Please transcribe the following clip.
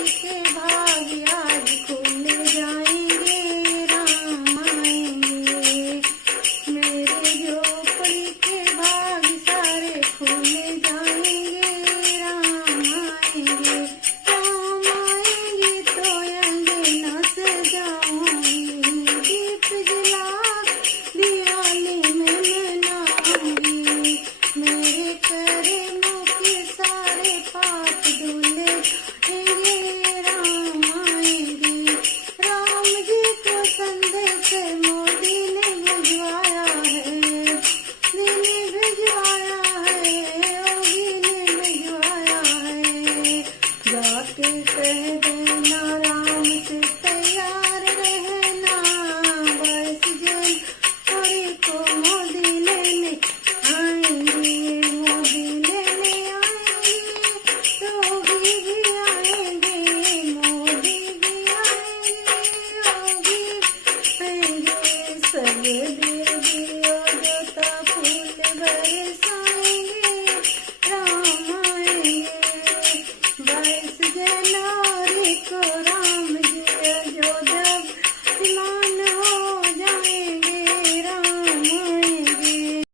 के भाग आज खुल जाएंगे, राम आएंगे। मेरे झोपड़ी के भाग सारे खुल जाएंगे, राम आएंगे। राम आएंगे तो अंगना सजाऊंगी, दीप जला दिवाली में मनाऊंगी। मेरे कर्मों के सारे पाप धुल जाएंगे, राम आएंगे। राम जी को संदेश मोदी ने भिजवाया है, भिजवाया है, योगी ने भिजवाया है। जाके कह देना राम से